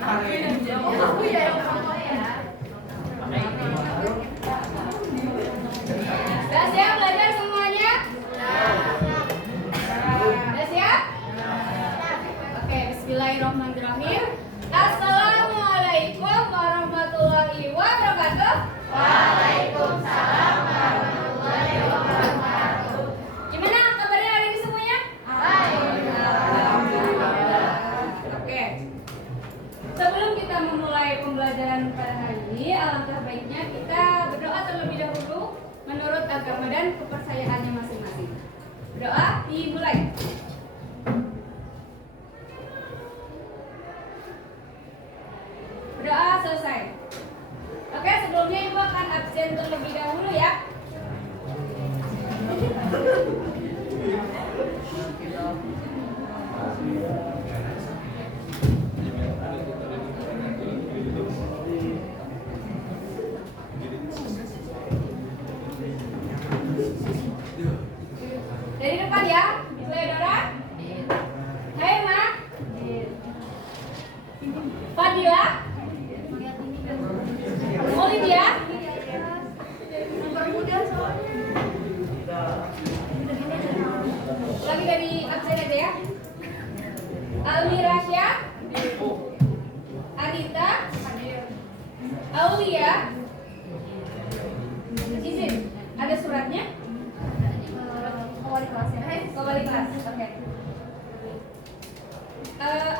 Sudah siap belajar semuanya? Sudah siap? Oke, bismillahirrahmanirrahim. Assalamualaikum warahmatullahi wabarakatuh. Waalaikumsalam warahmatullahi wabarakatuh. Gimana kabarnya hari ini semuanya? Alhamdulillah. Oke. Sebelum kita memulai pembelajaran pada hari ini, alangkah baiknya kita berdoa terlebih dahulu menurut agama dan kepercayaannya masing-masing. Berdoa dimulai. Berdoa selesai. Oke, sebelumnya Ibu akan absen terlebih dahulu ya. Dari depan ya, Leodora. Hai Ma. Fadila. Olivia. Lagi dari absen aja ya. Almirasya. Anita. Aulia. Izin, ada suratnya? Kewali kelas ya? Kewali kelas, oke.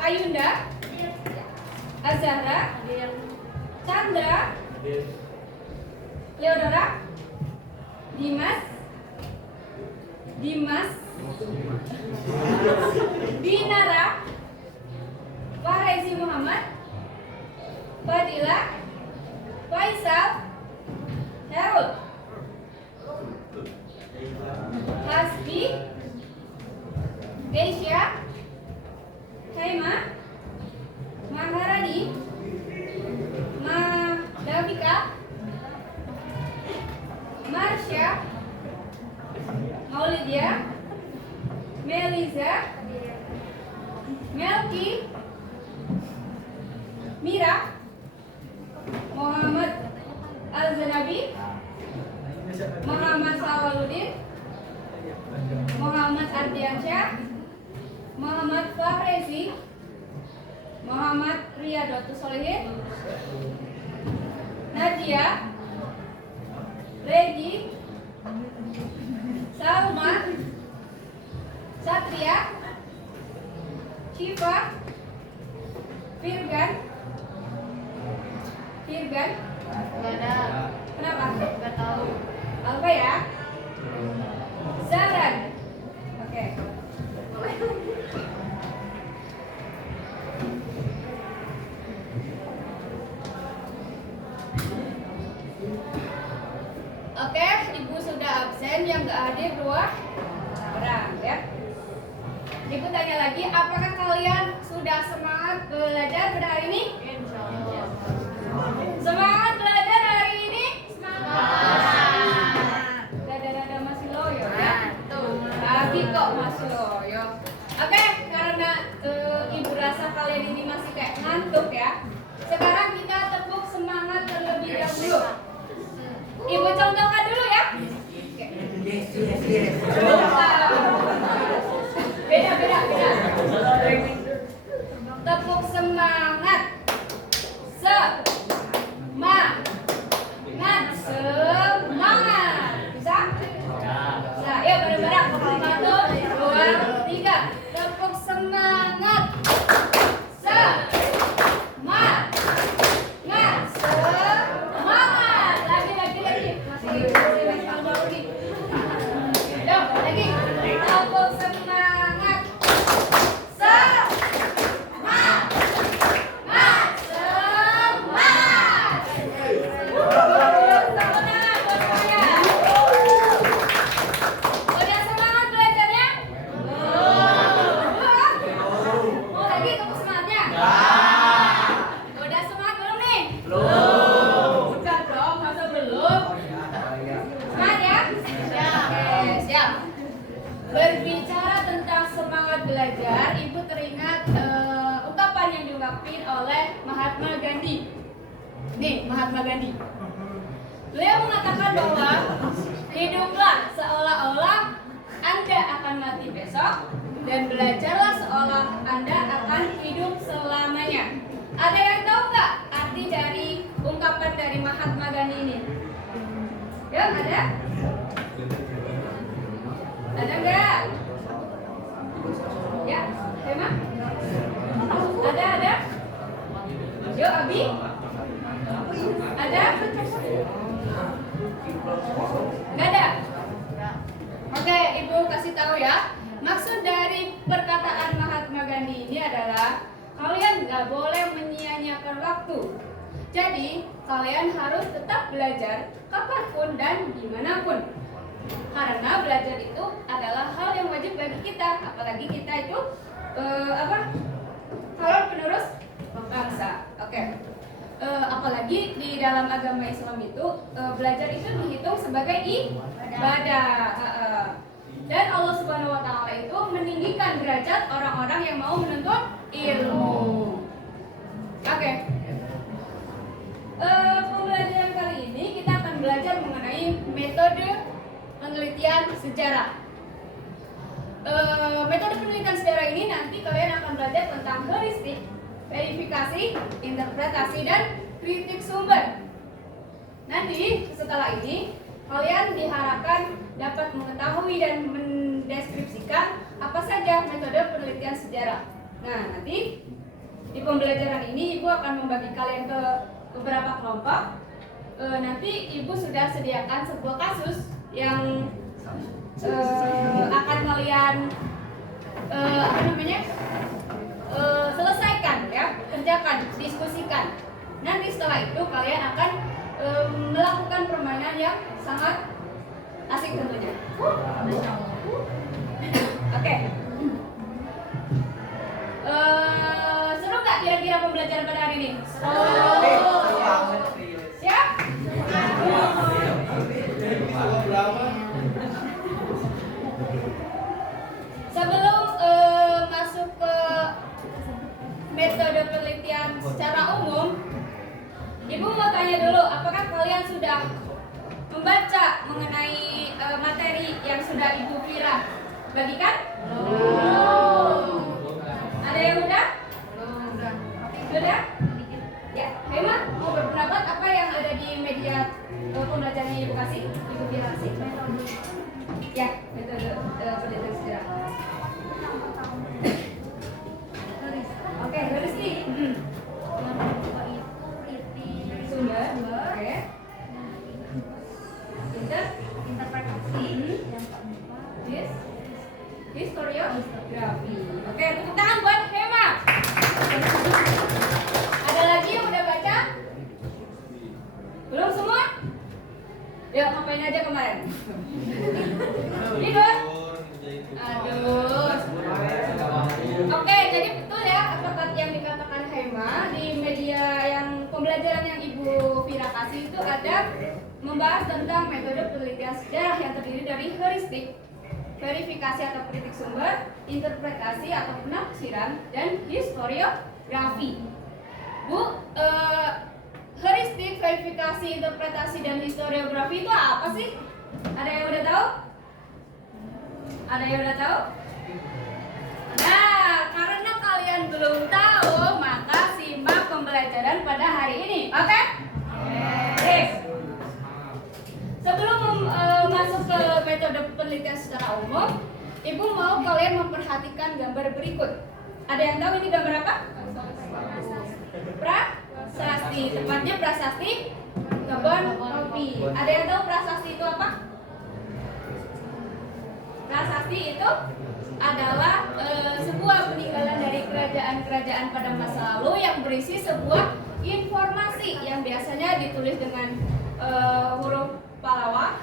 Ayunda. Azahra. Chandra. Leodora. Dimas. Dinara. Fahrezi Muhammad. Fadila. Faisal. Herod. Hasbi. Keisha. Haima. Maharani. Davika. Marsha. Maulidia. Meliza. Melki. Mira. Muhammad Al-Zanabi. Muhammad Sawaludin. Muhammad Ardiansyah. Muhammad Fahrezi. Muhammad Riyadhatu Solihin. Nadia. Regi. Salma. Satria. Shiva. Firgan. Kenapa? Gak tahu. Apa ya? Zaran. Oke. Oke, Ibu sudah absen, yang nggak hadir 2 orang ya. Ibu tanya lagi, apakah kalian sudah semangat belajar pada hari ini? Insyaallah. Semangat belajar hari ini? Semangat. Dada-dada masih loyo ya? Tuh. Lagi kok masih loyo. Oke, karena Ibu rasa kalian ini masih kayak ngantuk ya. Sekarang kita tepuk semangat terlebih dahulu. Ibu contohkan dulu ya. Beda. Tepuk semangat. Semangat. Bisa? Nah, yuk bareng-bareng. 1, 2, 3. Tepuk semangat. Semangat. Lagi. Masih kalau baru nih. Yuk, lagi. Tepuk semangat. Udah semangat belajarnya? Mau lagi tepuk semangatnya? Udah semangat belum nih? Udah dong, masa belum? Semangat ya? Oke, siap. Berbicara tentang semangat belajar, Ibu teringat ungkapan yang diungkapkan diungkapin oleh Mahatma Gandhi. Nih, Mahatma Gandhi. Beliau mengatakan bahwa hiduplah seolah-olah Anda akan mati besok dan belajarlah seolah Anda akan hidup selamanya. Ada yang tahu nggak arti dari ungkapan dari Mahatma Gandhi ini? Yuk, ada? Ada nggak? Ya, Hema? Ada? Yuk, Abi? Ada? Nggak ada? Oke, Ibu kasih tahu ya. Maksud dari perkataan Mahatma Gandhi ini adalah kalian nggak boleh menyia-nyiakan waktu. Jadi, kalian harus tetap belajar kapanpun dan dimanapun. Karena belajar itu adalah hal yang wajib bagi kita, apalagi kita itu calon penerus bangsa. Oke. Apalagi di dalam agama Islam itu belajar itu dihitung sebagai ibadah. Dan Allah Subhanahu wa taala itu meninggikan derajat orang-orang yang mau menuntut ilmu. Oke. Pembelajaran kali ini kita akan belajar mengenai metode penelitian sejarah. Metode penelitian sejarah ini nanti kalian akan belajar tentang heuristik, verifikasi, interpretasi, dan kritik sumber. Nanti setelah ini kalian diharapkan dapat mengetahui dan mendeskripsikan apa saja metode penelitian sejarah. Nah, nanti di pembelajaran ini Ibu akan membagi kalian ke beberapa kelompok. Nanti Ibu sudah sediakan sebuah kasus yang akan kalian selesaikan ya, kerjakan, diskusikan. Nanti setelah itu kalian akan melakukan permainan yang sangat asik tentunya. Oke. Seru nggak kira-kira pembelajaran pada hari ini? Siap? Sebelum masuk ke metode penelitian secara umum, Ibu mau tanya dulu, apakah kalian sudah membaca mengenai materi yang sudah Ibu Fira bagikan? Ada yang udah? Sudah? Ya, Hema mau berpendapat apa yang ada di media pembelajaran yang Ibu kasih? Ibu Fira kasih? Ya, metode penelitian sejarah. Oke, heuristik. Sumber, oke. Interpretasi. Historiografi. Oke, tepuk tangan buat Hema. Ada lagi yang udah baca? Belum semua? Yuk, ngapain aja kemarin? Tidur? Aduh. Oke, jadi betul ya apa yang dikatakan Hema di media yang pembelajaran yang Ibu Fira kasih itu ada membahas tentang metode penelitian sejarah yang terdiri dari heuristik, verifikasi atau kritik sumber, interpretasi atau penafsiran, dan historiografi. Bu, heuristik, verifikasi, interpretasi, dan historiografi itu apa sih? Ada yang udah tahu? Ada yang udah tahu? Nah, karena kalian belum tahu, maka simak pembelajaran pada hari ini. Oke? Yes. Sebelum masuk ke metode penelitian secara umum, Ibu mau kalian memperhatikan gambar berikut. Ada yang tahu ini gambar apa? Prasasti. Tepatnya prasasti kebon kopi. Ada yang tahu prasasti itu apa? Prasasti itu adalah sebuah peninggalan dari kerajaan-kerajaan pada masa lalu yang berisi sebuah informasi yang biasanya ditulis dengan huruf Pallawa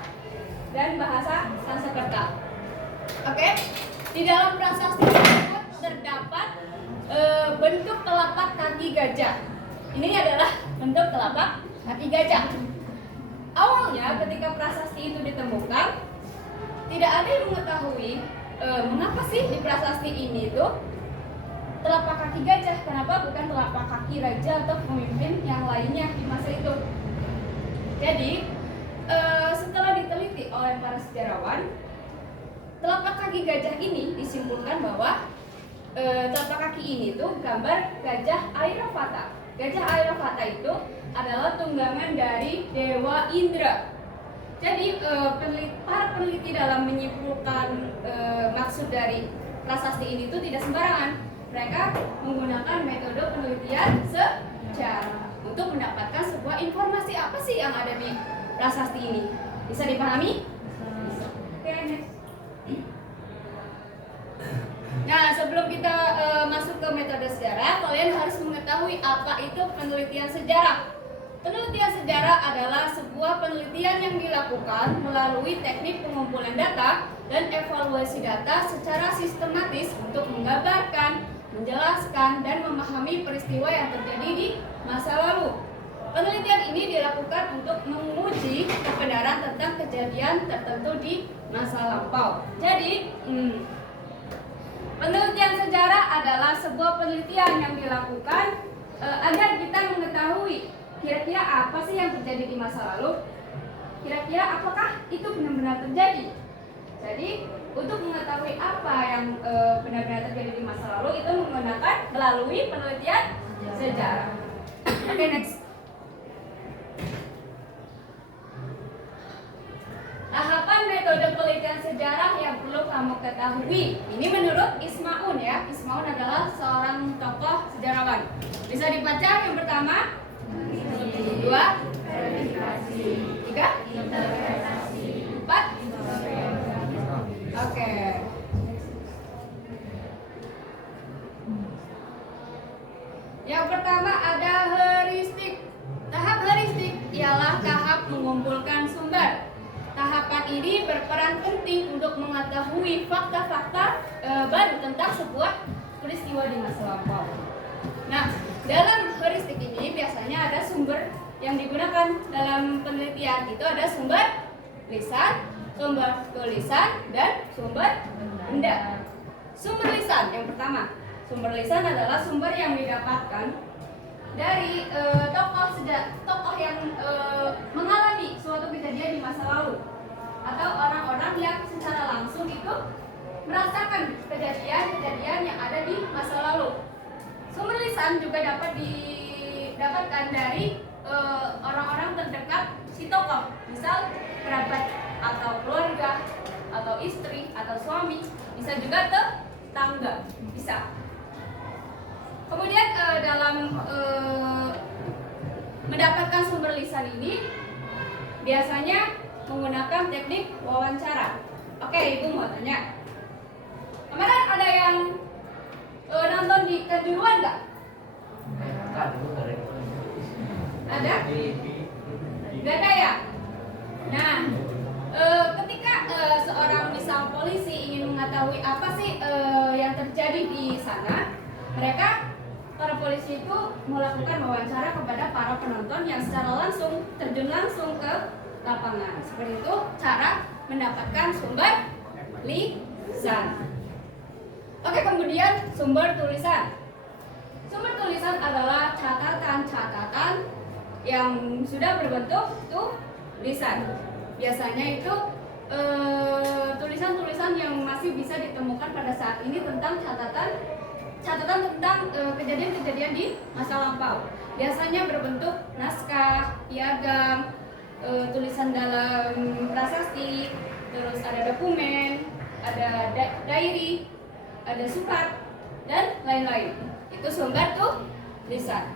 dan bahasa Sanskerta. Oke, di dalam prasasti tersebut terdapat bentuk telapak kaki gajah. Ini adalah bentuk telapak kaki gajah. Awalnya ketika prasasti itu ditemukan, tidak ada yang mengetahui mengapa sih di prasasti ini tuh telapak kaki gajah. Kenapa bukan telapak kaki raja atau pemimpin yang lainnya di masa itu? Jadi setelah diteliti oleh para sejarawan, telapak kaki gajah ini disimpulkan bahwa telapak kaki ini tuh gambar gajah Airavata. Gajah Airavata itu adalah tunggangan dari Dewa Indra. Jadi para peneliti dalam menyimpulkan maksud dari prasasti ini tuh tidak sembarangan. Mereka menggunakan metode penelitian sejarah untuk mendapatkan sebuah informasi apa sih yang ada di prasasti ini. Bisa dipahami? Bisa. Oke, next. Nah, sebelum kita masuk ke metode sejarah, kalian harus mengetahui apa itu penelitian sejarah. Penelitian sejarah adalah sebuah penelitian yang dilakukan melalui teknik pengumpulan data dan evaluasi data secara sistematis untuk menggambarkan, menjelaskan, dan memahami peristiwa yang terjadi di masa lalu. Penelitian ini dilakukan untuk menguji kebenaran tentang kejadian tertentu di masa lampau. Jadi, penelitian sejarah adalah sebuah penelitian yang dilakukan agar kita mengetahui kira-kira apa sih yang terjadi di masa lalu, kira-kira apakah itu benar-benar terjadi. Jadi untuk mengetahui apa yang benar-benar terjadi di masa lalu itu menggunakan melalui penelitian sejarah. Oke, next. Tahapan metode penelitian sejarah yang perlu kamu ketahui. Ini menurut Ismaun ya. Ismaun adalah seorang tokoh sejarawan. Bisa dibaca yang pertama, dua, tiga, empat. Oke. Yang pertama ada heuristik. Tahap heuristik ialah tahap mengumpulkan sumber. Tahapan ini berperan penting untuk mengetahui fakta-fakta baru tentang sebuah peristiwa di masa lampau. Nah, dalam heuristik ini biasanya ada sumber yang digunakan dalam penelitian. Itu ada sumber lisan, sumber tulisan, dan sumber benda. Sumber lisan yang pertama. Sumber lisan adalah sumber yang didapatkan dari tokoh yang mengalami suatu kejadian di masa lalu, atau orang-orang yang secara langsung itu merasakan kejadian-kejadian yang ada di masa lalu. Sumber lisan juga dapat didapatkan dari orang-orang terdekat si tokoh, misal kerabat atau keluarga atau istri atau suami, bisa juga tetangga, bisa. Kemudian dalam mendapatkan sumber lisan ini biasanya menggunakan teknik wawancara. Oke, Ibu mau tanya. Kemarin ada yang nonton di kejuruan nggak? Ada? Nggak ada ya? Nah, ketika seorang misal polisi ingin mengetahui apa sih yang terjadi di sana, para polisi itu melakukan wawancara kepada para penonton yang secara langsung terjun langsung ke lapangan. Seperti itu cara mendapatkan sumber lisan. Oke, kemudian sumber tulisan. Sumber tulisan adalah catatan-catatan yang sudah berbentuk tulisan. Biasanya itu tulisan-tulisan yang masih bisa ditemukan pada saat ini tentang catatan tentang kejadian-kejadian di masa lampau. Biasanya berbentuk naskah, piagam, tulisan dalam prasasti, terus ada dokumen, ada diary, ada surat, dan lain-lain. Itu sumber tulisan.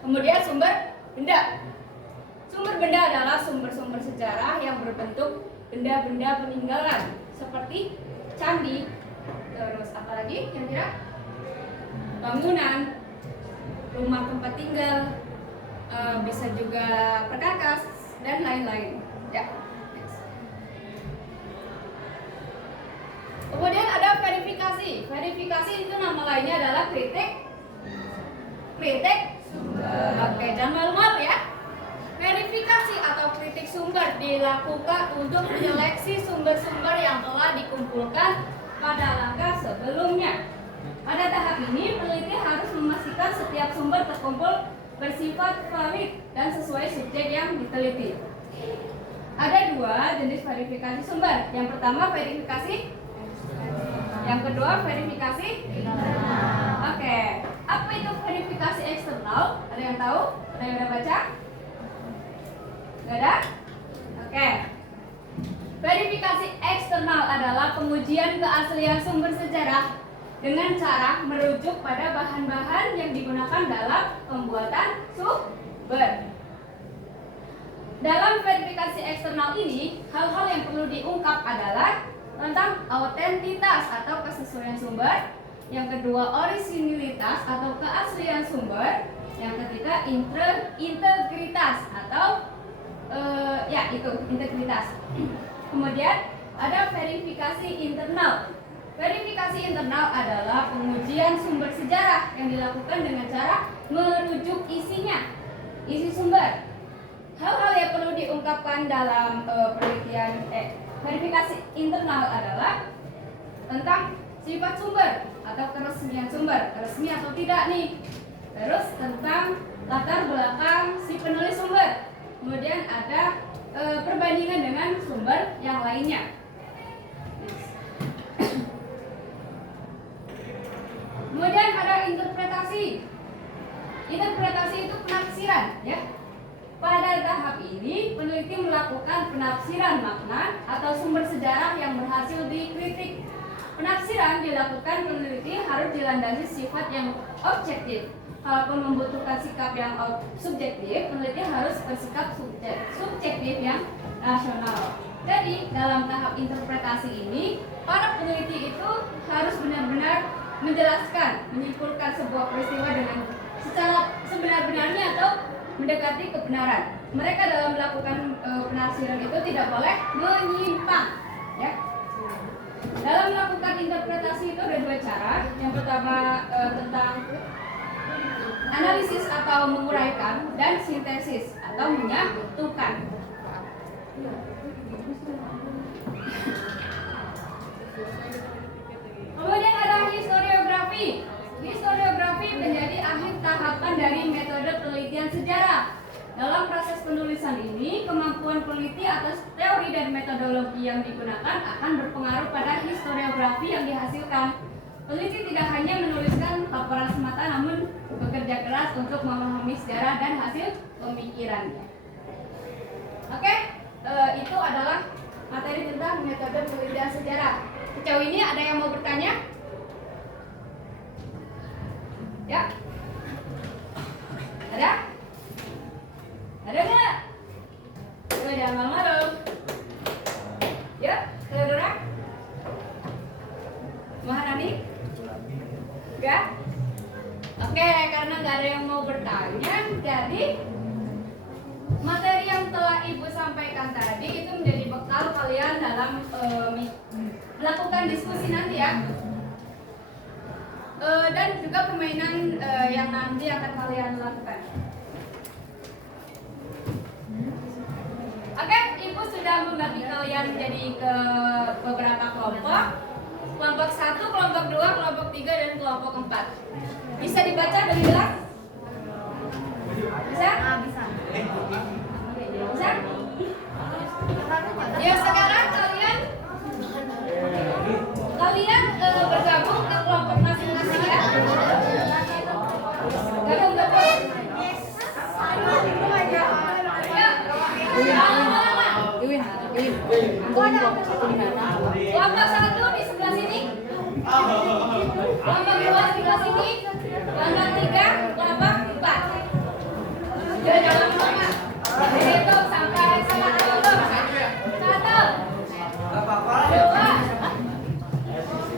Kemudian sumber benda. Sumber benda adalah sumber-sumber sejarah yang berbentuk benda-benda peninggalan seperti candi, terus apalagi kira-kira bangunan, rumah tempat tinggal, bisa juga perkakas dan lain-lain. Ya. Kemudian ada verifikasi. Verifikasi itu nama lainnya adalah kritik sumber. Oke, jangan malu-malu ya. Verifikasi atau kritik sumber dilakukan untuk menyeleksi sumber-sumber yang telah dikumpulkan pada langkah sebelumnya. Pada ini, peneliti harus memastikan setiap sumber terkumpul bersifat valid dan sesuai subjek yang diteliti. Ada dua jenis verifikasi sumber. Yang pertama verifikasi, yang kedua verifikasi internal. Oke, apa itu verifikasi eksternal? Ada yang tahu? Ada yang udah baca? Gak ada? Oke. Verifikasi eksternal adalah pengujian keaslian sumber sejarah dengan cara merujuk pada bahan-bahan yang digunakan dalam pembuatan sumber. Dalam verifikasi eksternal ini, hal-hal yang perlu diungkap adalah tentang autentitas atau kesesuaian sumber, yang kedua orisinilitas atau keaslian sumber, yang ketiga integritas atau integritas. Kemudian ada verifikasi internal. Verifikasi internal adalah pengujian sumber sejarah yang dilakukan dengan cara merujuk isi sumber. Hal-hal yang perlu diungkapkan dalam penelitian verifikasi internal adalah tentang sifat sumber atau keresmian sumber, resmi atau tidak nih. Terus tentang latar belakang si penulis sumber. Kemudian ada perbandingan dengan sumber yang lainnya. Kemudian ada interpretasi. Interpretasi itu penafsiran, ya. Pada tahap ini, peneliti melakukan penafsiran makna atau sumber sejarah yang berhasil dikritik. Penafsiran dilakukan peneliti harus dilandasi sifat yang objektif. Kalaupun membutuhkan sikap yang subjektif, peneliti harus bersikap subjektif yang rasional. Jadi, dalam tahap interpretasi ini, para peneliti itu harus benar-benar menjelaskan, menyimpulkan sebuah peristiwa dengan secara sebenar-benarnya atau mendekati kebenaran. Mereka dalam melakukan penafsiran itu tidak boleh menyimpang, ya. Dalam melakukan interpretasi itu ada dua cara. Yang pertama tentang analisis atau menguraikan, dan sintesis atau menyatukan. Kemudian ada historiografi. Historiografi menjadi akhir tahapan dari metode penelitian sejarah. Dalam proses penulisan ini, kemampuan peneliti atas teori dan metodologi yang digunakan akan berpengaruh pada historiografi yang dihasilkan. Peneliti tidak hanya menuliskan laporan semata, namun bekerja keras untuk memahami sejarah dan hasil pemikirannya. Oke, itu adalah materi tentang metode penelitian sejarah. Sejauh ini ada yang mau bertanya? Ya? Ada? Ada nggak? Coba jangan malu-malu. Ya, saudara? Maharani? Enggak? Oke, karena nggak ada yang mau bertanya, jadi materi yang telah Ibu sampaikan tadi itu menjadi bekal kalian dalam melakukan diskusi nanti, ya. Dan juga permainan yang nanti akan kalian lakukan. Oke, Ibu sudah membagi kalian menjadi ke beberapa kelompok. Kelompok 1, kelompok 2, kelompok 3, dan kelompok 4. Bisa dibaca dari jelas? Bisa? Bisa. Bisa? Ya, sekarang kalian bergabung ke kelompok masing-masing, ya. Gabung. Kelompok 1 di sebelah sini. Kelompok 2 di sebelah sini. Kelompok 3, kelompok 4. Jangan lama. Hitung sampai 1. 2,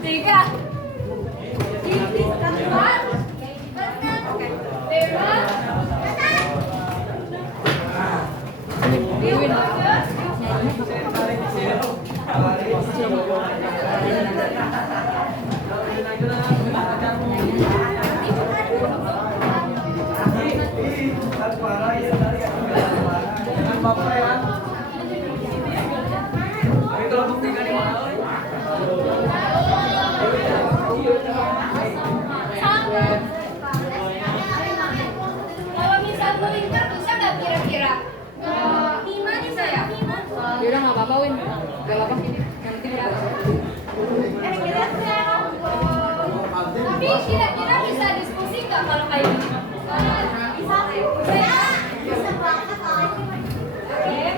3. Ini 4. 5. Kalau misal melingkar bisa nggak kira-kira? Lima bisa ya? Ya udah nggak apa-apa Win, nggak apa-apa. Yang penting udah. Tapi kira-kira bisa diskusi nggak kalau kayak gini? Bisa. Bisa banget. Oke.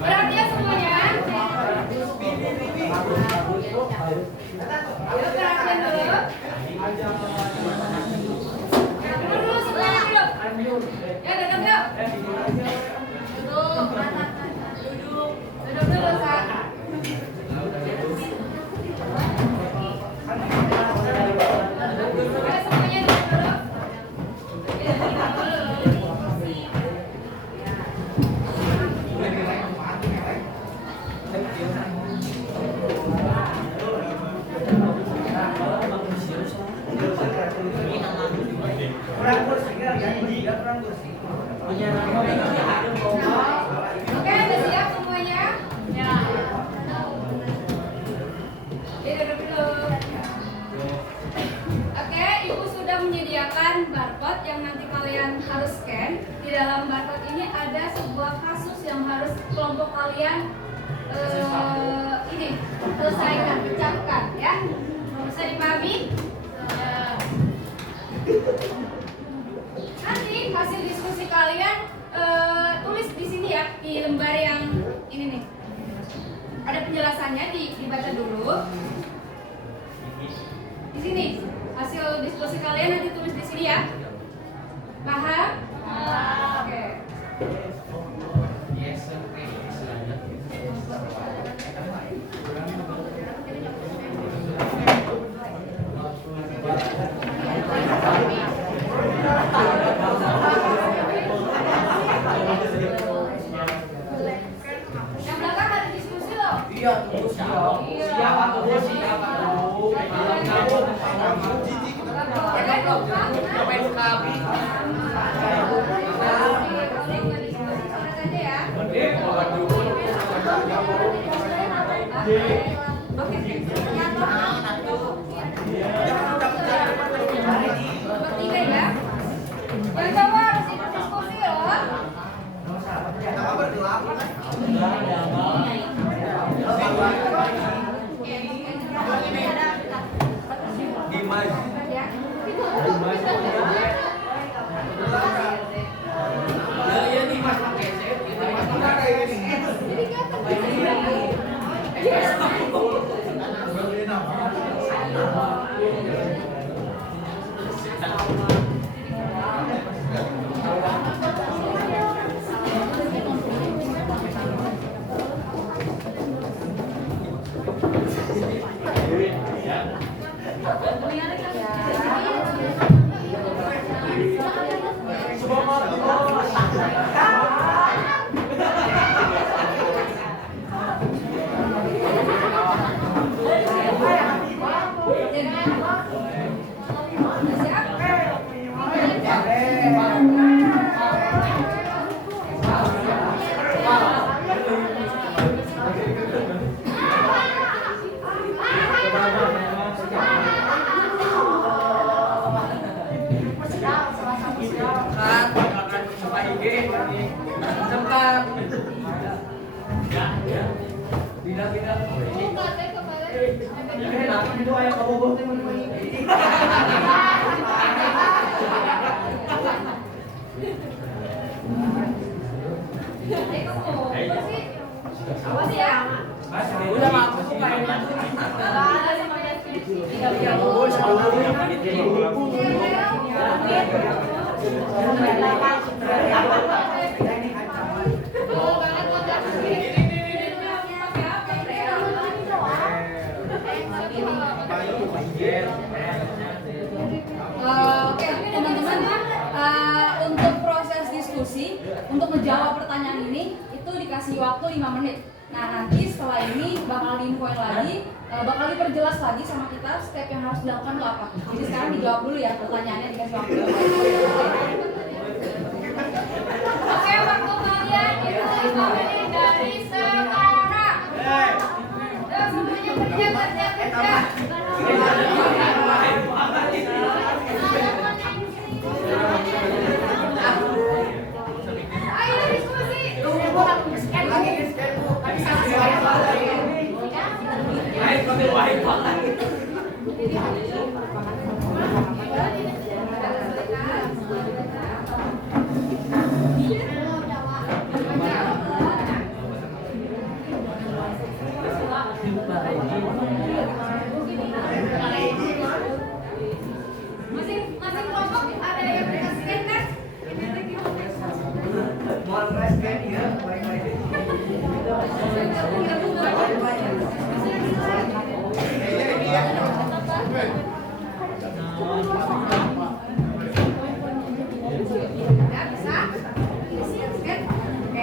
Berarti ya semuanya. Yuk perhatian dulu. Dulu semuanya dulu. Ya datang yuk. Duduk dulu Sa. Oke, semuanya duduk dulu. Oke, udah siap semuanya? Ya. Duduk dulu. Oke, Ibu sudah menyediakan barcode yang nanti kalian harus scan. Di dalam barcode ini ada sebuah kasus yang harus kelompok kalian ini selesaikan, pecahkan ya. Bisa dipahami? Nanti hasil diskusi kalian tulis di sini ya, di lembar yang ini nih. Ada penjelasannya, dibaca dulu. Di sini hasil diskusi kalian nanti tulis di sini ya. Paham? Oke. Yang belakang ada diskusi loh. Iya, siap. Siap atau siap atau ngapain sekali? Bertiga ya. Yang cowok harus ikut diskusi loh. Ya Dimas pakai set, Dimas pakai ini. Awas ya. Udah mampu, Pak. Ada semuanya. Tinggal 30 sebelum Oke, teman-teman, untuk proses diskusi, untuk menjawab pertanyaan ini itu dikasih waktu 5 menit. Nah, nanti setelah ini bakal diinfoin lagi, bakal diperjelas lagi sama kita step yang harus dilakukan itu apa. Jadi sekarang dijawab dulu ya pertanyaannya, dikasih waktu. Oke, waktu kalian itu 5 menit dari sekarang. Ayo semuanya kerja. Ayo diskusi. Masing-masing kelompok ada yang dikasihkan kan? Ya, bisa? Bisa scan?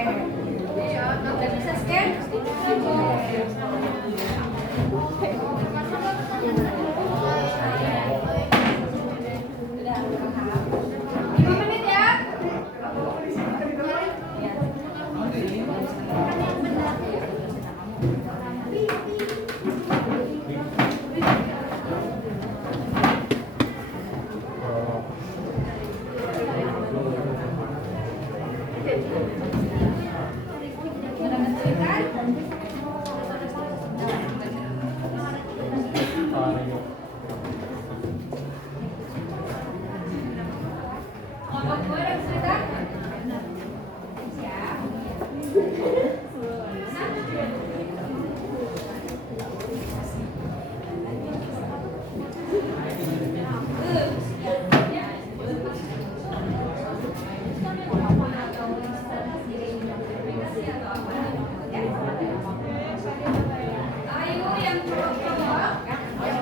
Oke. Udah bisa scan? Lima menit ya. Udah menentukan? Kelompok gue udah kesulitan? Siap. Ayo yang kelompok. Yang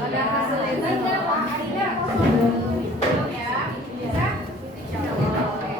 Ada kesulitan nggak, Pak? Tidak. Belum ya? Bisa? Oke.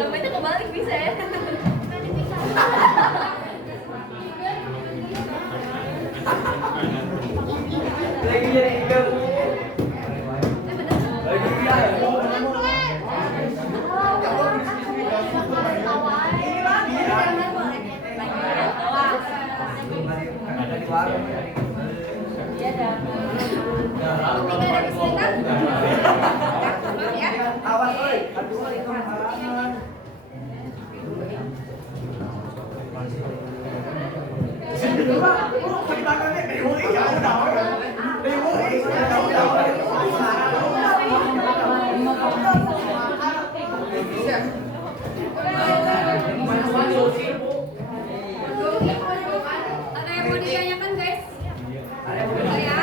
Namanya kebalik bisa ya. Lagi jadi ikan. Iya dah. Awas oi. Ada yang mau ditanyakan guys? Ada ya?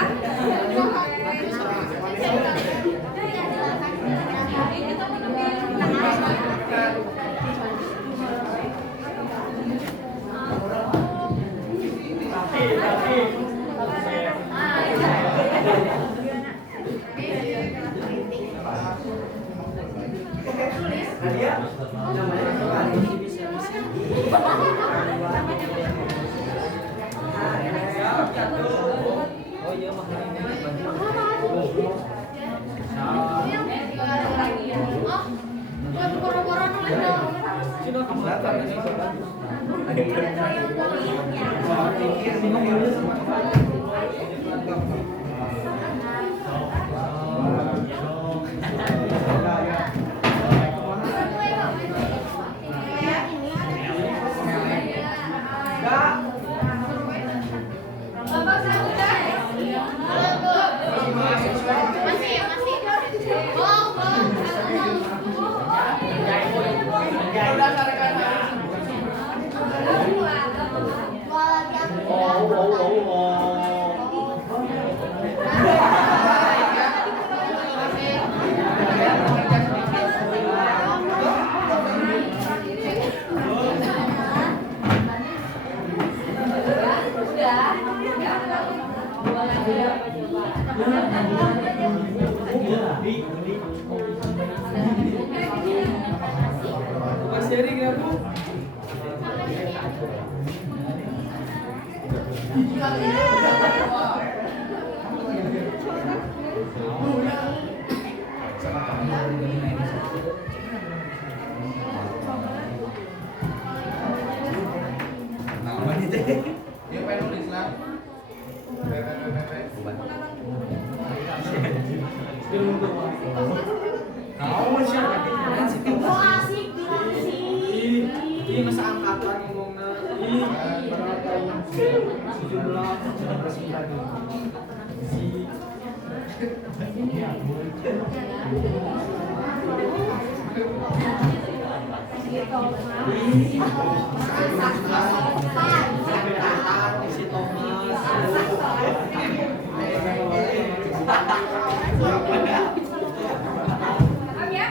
Sharing ya Bu. Ini masa angkatan ngomongnya. Paham ya?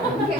Oke.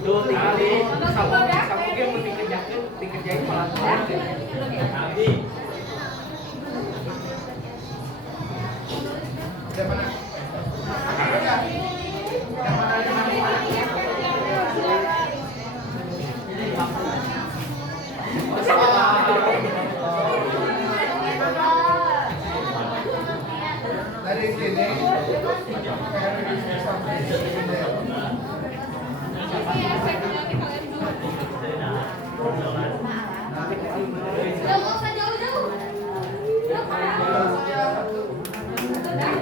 Tuh tinggali sabuknya mesti dikerjain pelan-pelan. Dari sini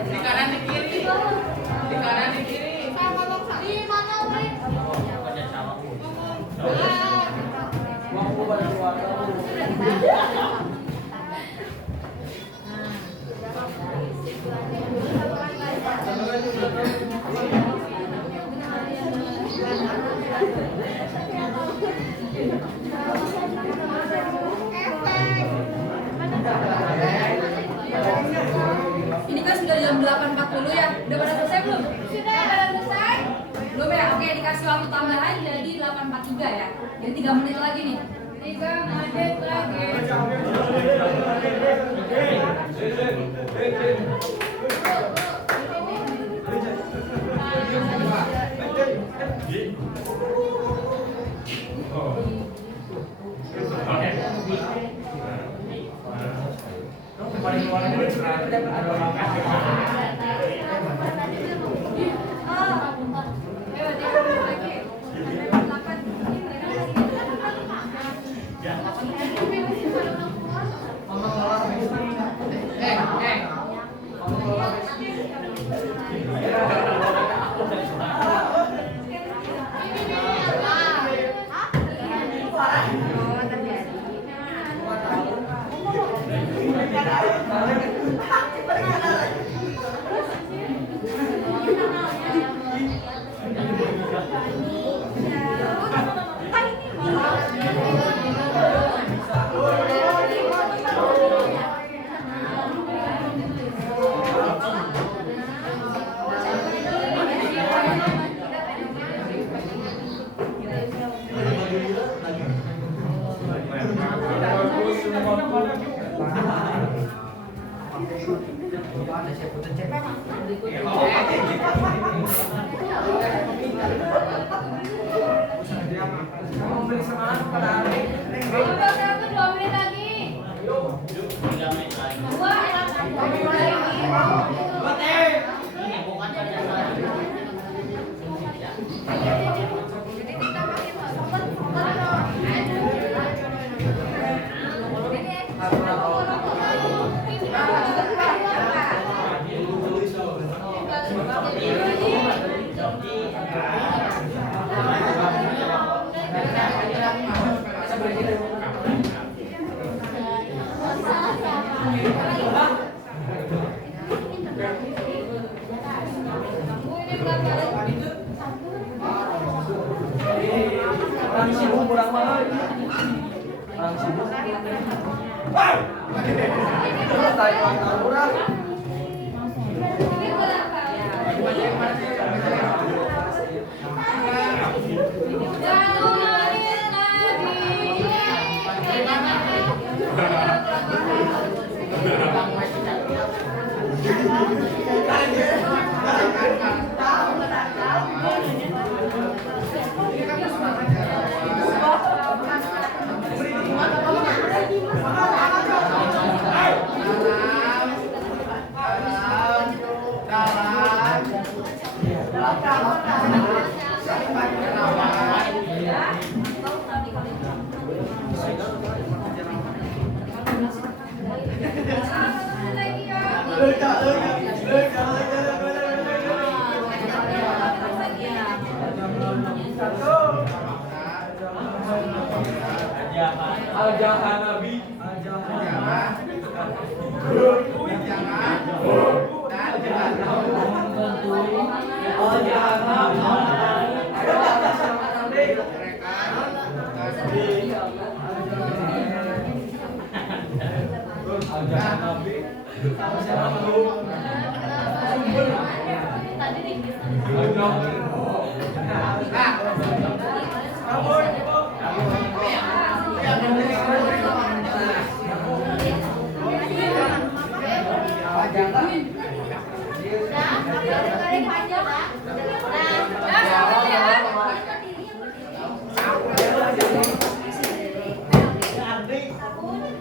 Di kanan di kiri. Di kanan di kiri. Ini kan sudah jam 8.40 ya. Udah pada selesai belum? Sudah pada selesai? Belum ya? Oke, dikasih waktu tambahan jadi 8.43 ya. Jadi 3 menit lagi nih. 3 menit lagi. Ini buat apa? Al-Jahan Nabi.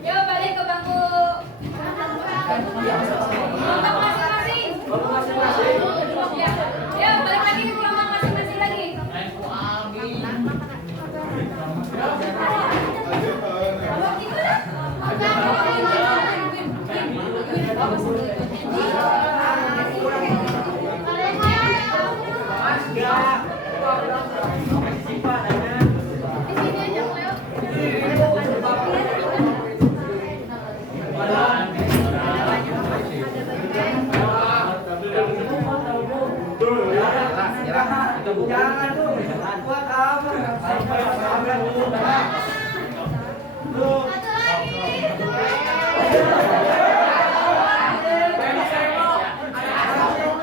Yuk balik ke bangku. Kelompok masing-masing. Ya. Yuk balik lagi ke kelompok masing-masing lagi. Kelompok itu lah. Jangan tuh, buat apa?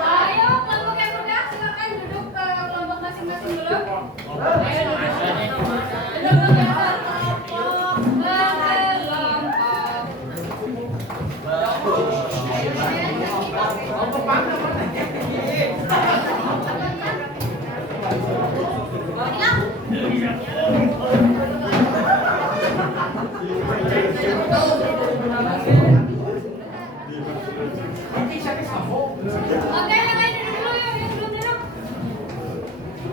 Ayo kelompok yang udah silakan duduk ke kelompok masing-masing dulu. Ayo duduk. Duduk ya. Oke, yang lain duduk dulu yuk, yang belum duduk.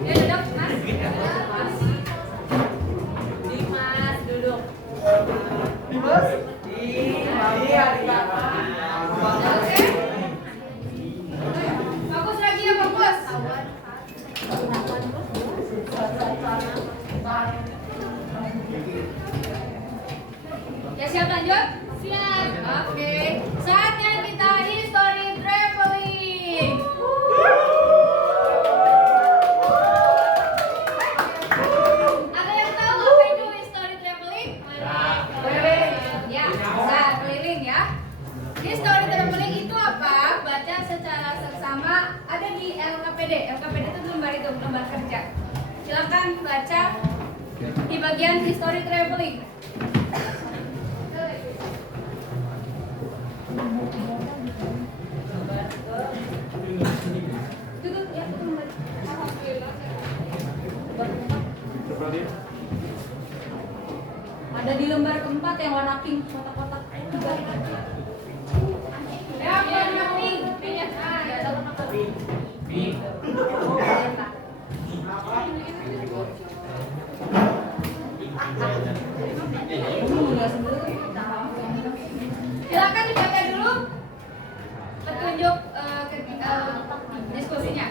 Ya duduk, Mas. Dimas duduk. Oke. Fokus lagi ya, fokus. Ya siap lanjut? Siap. Oke. Saatnya kita history traveling. Ada yang tahu apa itu history traveling? Keliling. Ya, bisa keliling ya. History traveling itu apa? Baca secara seksama ada di LKPD. LKPD itu lembar kerja. Silakan baca di bagian history traveling. Duduk ya, kembali. Ada di lembar keempat yang warna pink, kotak-kotak. Ya, warna pink. Pink ya. Ada warna pink. Pink. Silakan dibaca dulu petunjuk diskusinya.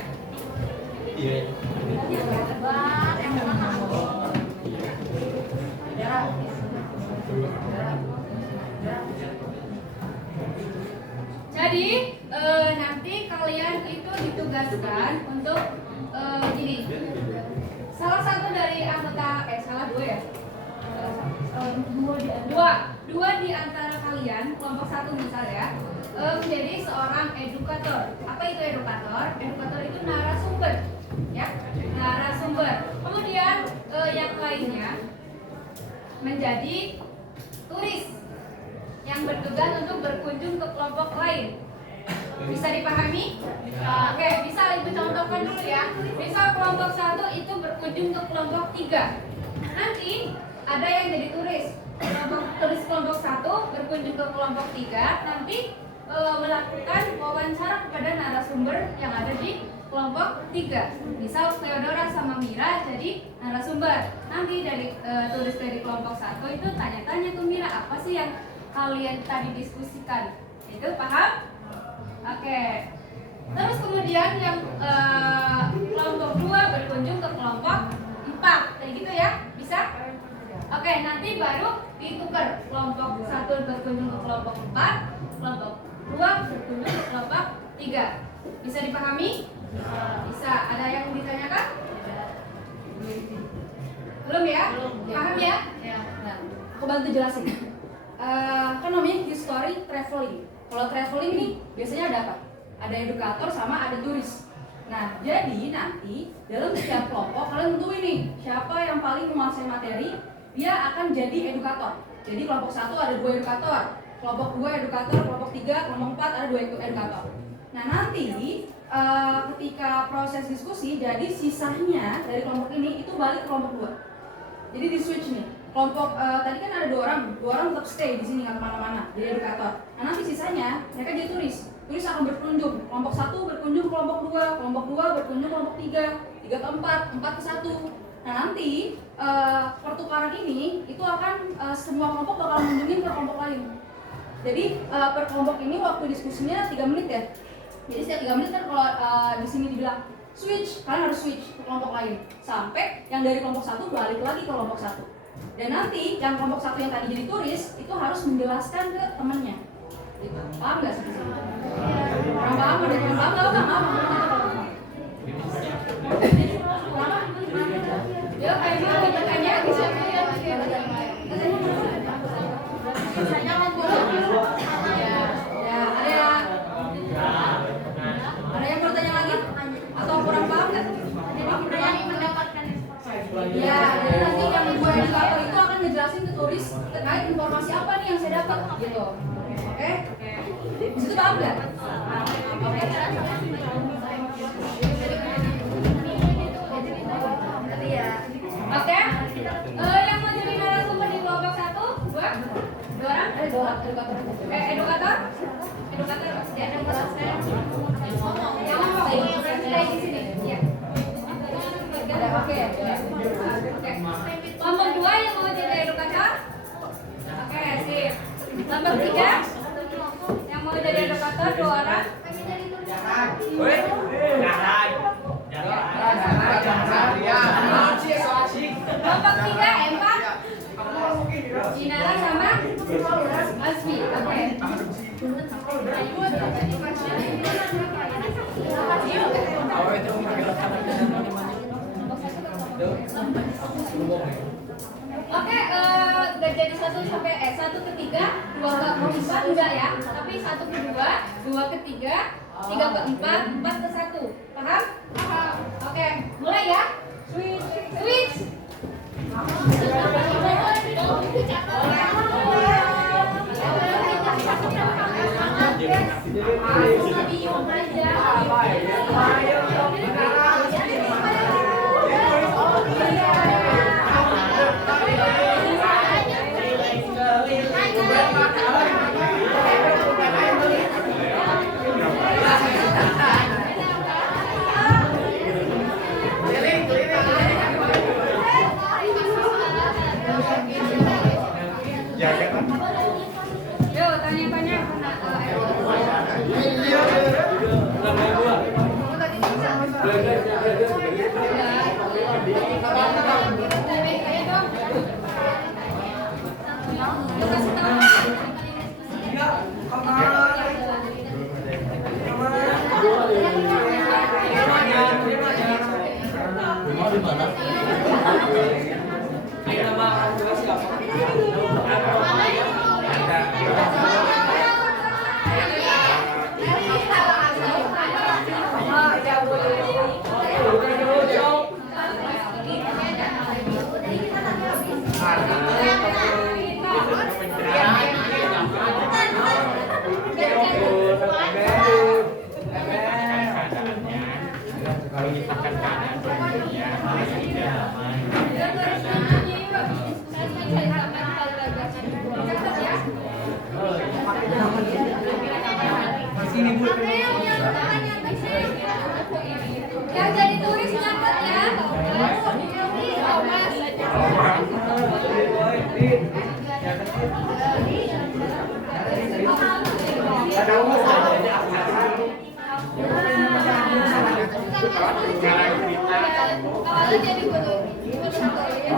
Jadi nanti kalian itu ditugaskan untuk gini. Salah satu dari anggota salah dua ya. Dua di Dua di antara kalian, kelompok 1 misal ya, menjadi seorang edukator. Apa itu edukator? Edukator itu narasumber, ya, narasumber. Kemudian yang lainnya menjadi turis yang bertugas untuk berkunjung ke kelompok lain. Bisa dipahami? Oke, bisa ibu contohkan dulu ya. Misal kelompok 1 itu berkunjung ke kelompok 3. Nanti ada yang jadi turis. Turis kelompok 1 berkunjung ke kelompok 3, nanti melakukan wawancara kepada narasumber yang ada di kelompok 3. Misal Theodora sama Mira jadi narasumber. Nanti dari turis dari kelompok 1 itu tanya-tanya ke Mira, apa sih yang kalian tadi diskusikan? Itu paham? Oke. Terus kemudian yang kelompok 2 berkunjung ke kelompok 4. Kayak gitu ya? Bisa? Oke, nanti baru ditukar. Kelompok 1 berkunjung ke kelompok 4, kelompok 2 berkunjung ke kelompok 3. Bisa dipahami? Bisa. Ada yang ditanyakan? Belum ya? Paham ya? Nah, aku bantu jelasin. Kan namanya history traveling. Kalau traveling nih biasanya ada apa? Ada edukator sama ada turis. Nah, jadi nanti dalam setiap kelompok kalian tentuin nih siapa yang paling menguasai materi, dia akan jadi edukator. Jadi kelompok 1 ada 2 edukator, kelompok 2 edukator, kelompok 3, kelompok 4 ada 2 edukator. Nah, nanti ketika proses diskusi, jadi sisanya dari kelompok ini itu balik ke kelompok 2. Jadi di switch nih. Kelompok tadi kan ada 2 orang tetap stay di sini nggak kemana-mana, jadi edukator. Nah, nanti sisanya mereka jadi turis. Turis akan berkunjung. Kelompok 1 berkunjung ke kelompok 2, kelompok 2 berkunjung ke kelompok 3, 3 ke 4, 4 ke 1. Nah, nanti pertukaran ini itu akan semua kelompok bakal mengunjungi ke kelompok lain. Jadi per kelompok ini waktu diskusinya 3 menit ya. Jadi setiap 3 menit kan kalau di sini dibilang switch, kalian harus switch ke kelompok lain sampai yang dari kelompok 1 balik lagi ke kelompok 1. Dan nanti yang kelompok 1 yang tadi jadi turis itu harus menjelaskan ke temannya. Gitu. Paham nggak sih? Kurang paham, ada yang paham nggak? Paham? Yuk, ayo bertanya. Ada yang bertanya lagi? Atau kurang paham nggak? Ya, jadi nanti yang 2 edukator itu akan ngejelasin ke turis terkait informasi apa nih yang saya dapat, gitu. Oke? Di situ paham nggak? Oke. Oke? Yang mau jadi narasumber di kelompok 1, 2 orang? Edukator. Edukator? Edukator ya, edukator saya. Yang mau stay di sini. Ya. Oke. Kelompok 2 yang mau jadi edukator? Oke, sip. Kelompok 3 yang mau jadi edukator 2 orang? Kelompok 3, 4 Inara sama Asmi. Oke. Oke, gak jadi 1 ke 3, 2 ke 4 enggak ya, tapi 1 ke 2, 2 ke 3, 3 ke 4, 4 ke 1. Paham? Paham. Oke, mulai ya. Switch. Yuk, tanya-tanya Ayo nama siapa? jadi guru satu ya.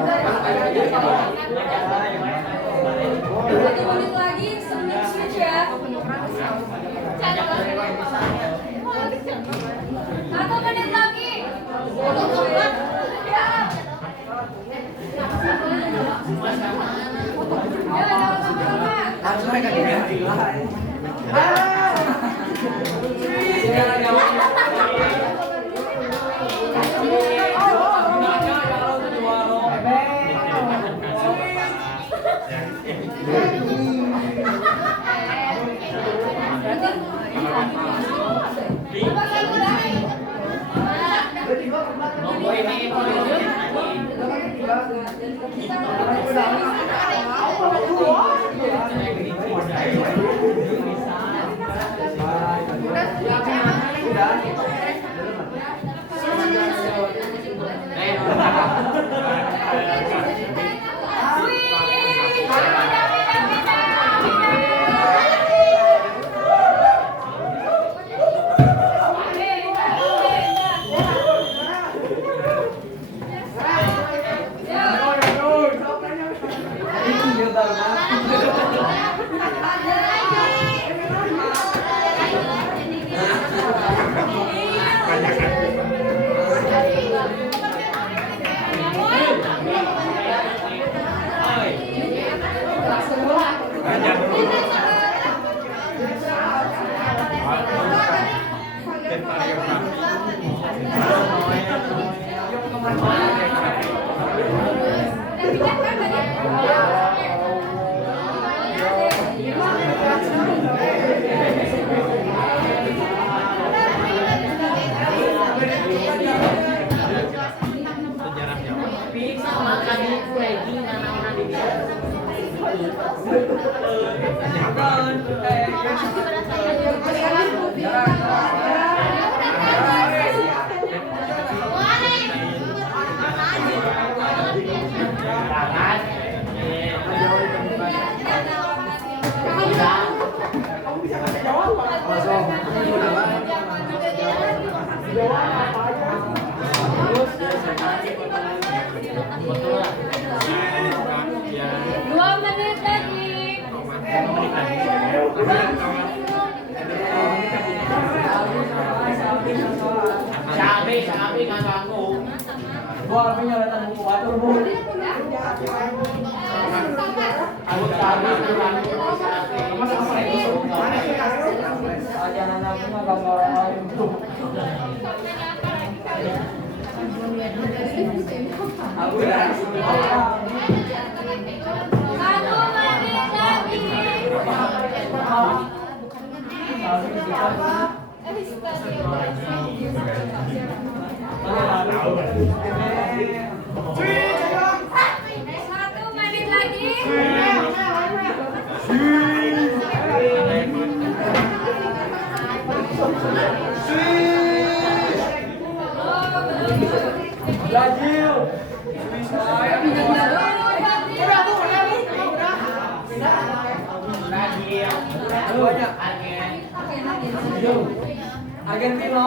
1 menit lagi sebelum switch ya. 1 menit lagi. Ya, sama-sama. Harus mereka diganti. Sabi nggak sanggup. Gua api nyalakan buku atur bu. Aku sabi aja anak mah gambar lain tuh. Aku udah. 1 menit lagi. Argentino.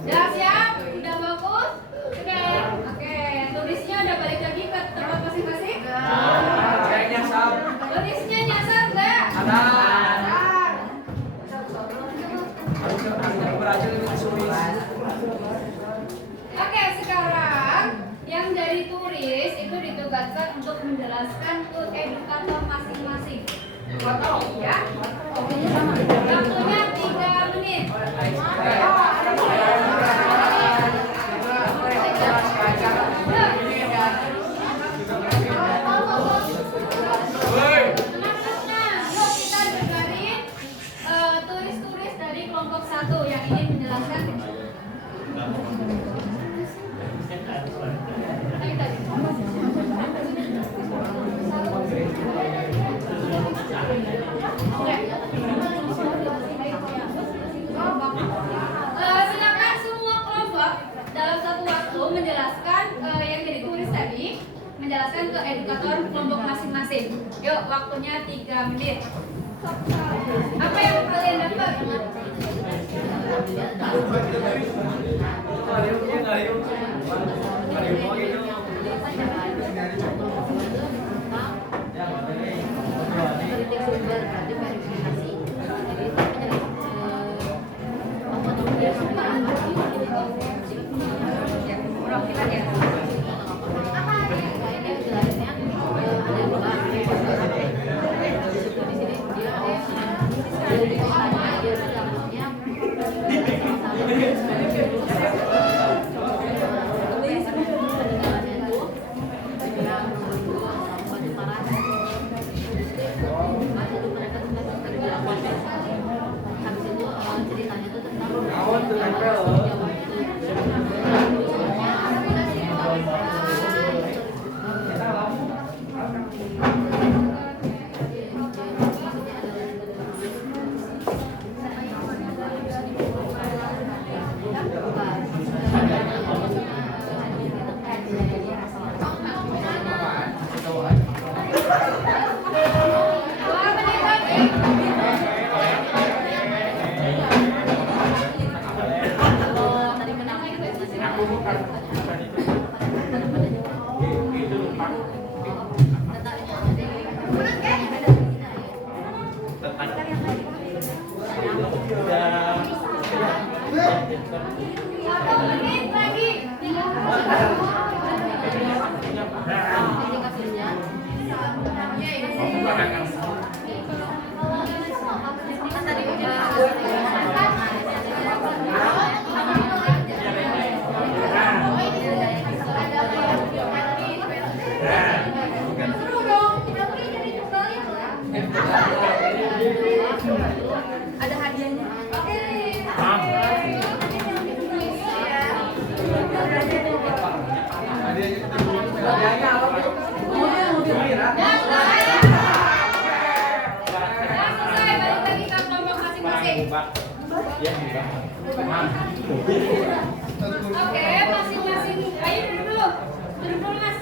Udah siap? Udah bagus? Oke. Oke, tulisnya udah balik lagi ke tempat masing-masing? Tulisnya nyasar enggak? Oke, sekarang yang dari tulis itu ditugaskan untuk menjelaskan ke edukator masing-masing. Ya? Waktunya 3 menit. Yuk kita dengerin tulis-tulis dari kelompok 1 yang ingin menjelaskan. Silakan semua kelompok dalam satu waktu menjelaskan yang jadi tulis tadi, menjelaskan ke edukator kelompok masing-masing. Yuk, waktunya 3 menit. Apa yang kalian dapat? Pak. Iya, Pak. Oke, masing-masing. Ayo duduk dulu. Duduk dulu, Mas.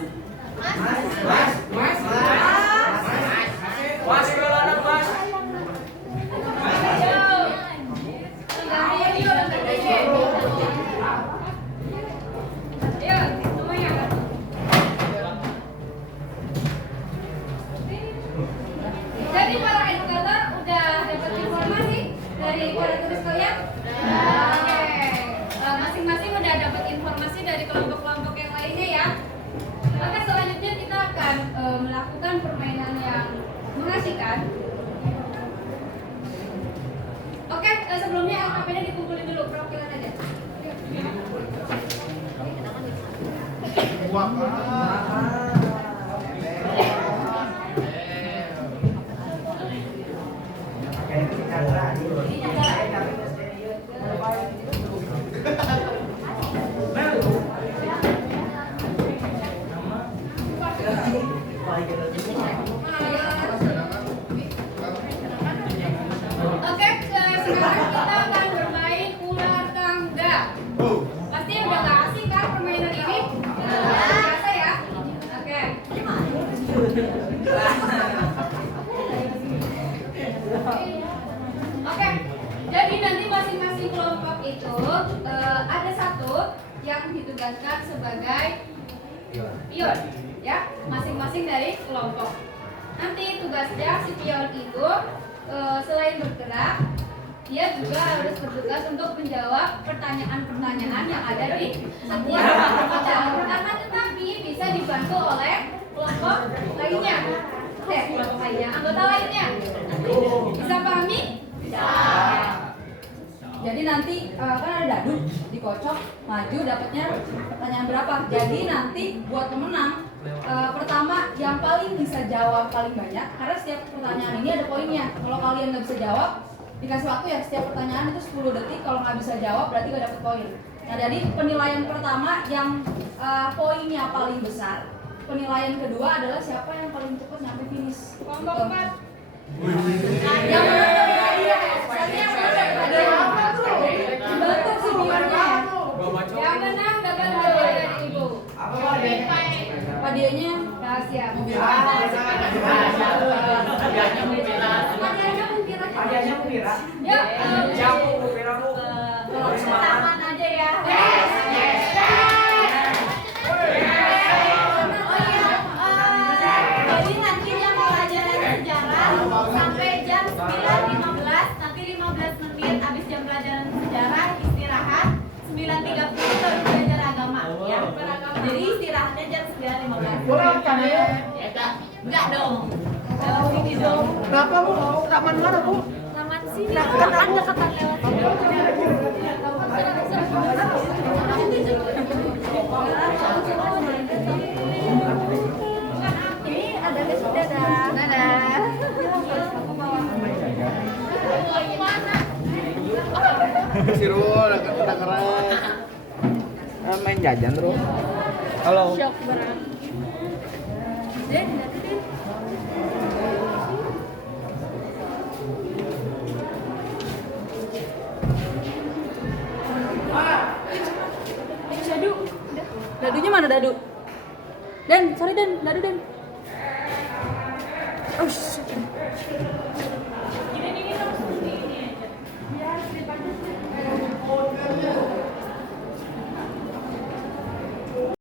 Mas, kalau anak Mas. Ayo. Lenggahnya yuk, lenggahnya. Ayo, semuanya. Jadi para edukator udah dapat informasi dari para turis kalian? Oke. Masing-masing udah dapat informasi dari kelompok-kelompok yang lainnya ya. Maka selanjutnya kita akan melakukan permainan yang mengasihkan. Oke, sebelumnya LKP-nya dikumpulin dulu, perwakilan aja. Oke, sekarang kita akan bermain ular tangga. Pasti udah gak asing kan permainan ini? Biasa ya? Oke. Oke, jadi nanti masing-masing kelompok itu ada satu yang ditugaskan sebagai pion, ya, masing-masing dari kelompok. Nanti tugasnya si pion itu selain bergerak, dia juga harus bertugas untuk menjawab pertanyaan-pertanyaan yang ada di setiap kelompok. Akan tetapi bisa dibantu oleh kelompok lainnya. Kelompok lainnya, anggota lainnya. Bisa pahami? Bisa. Jadi nanti kan ada dadu dikocok, maju dapatnya pertanyaan berapa. Jadi nanti buat pemenang pertama yang paling bisa jawab paling banyak, karena setiap pertanyaan ini ada poinnya. Kalau kalian nggak bisa jawab, dikasih waktu ya, setiap pertanyaan itu 10 detik. Kalau nggak bisa jawab berarti nggak dapet poin. Nah, jadi penilaian pertama yang poinnya paling besar. Penilaian kedua adalah siapa yang paling cepat nyampe finish. Kelompok 4. Yang menang dari dia. Soalnya yang menang dari dia. Dibantu sih biarnya. Yang menang dapat hadiah dari ibu. Hadiahnya Rahasia. Hadiahnya Mira. Yuk, Jamu Mira Bu. taman aja ya. Jadi nanti jam pelajaran sejarah sampai jam 9.15, nanti 15 menit habis jam pelajaran sejarah istirahat, 9.30 baru belajar agama ya. Jadi istirahatnya jam 9.15. Kurang kan ya? Enggak dong. Lewat sini dong. Kenapa Bu? Taman mana Bu? Lewat sini. Kan dekatan lewat sini. Ini ada guys, dadah. Dadah. Sirul, udah keren. Main jajan terus. Halo. Shock berat. Den. dadu. Dadunya mana dadu? Den, sorry Den, dadu Den. Oh, shit.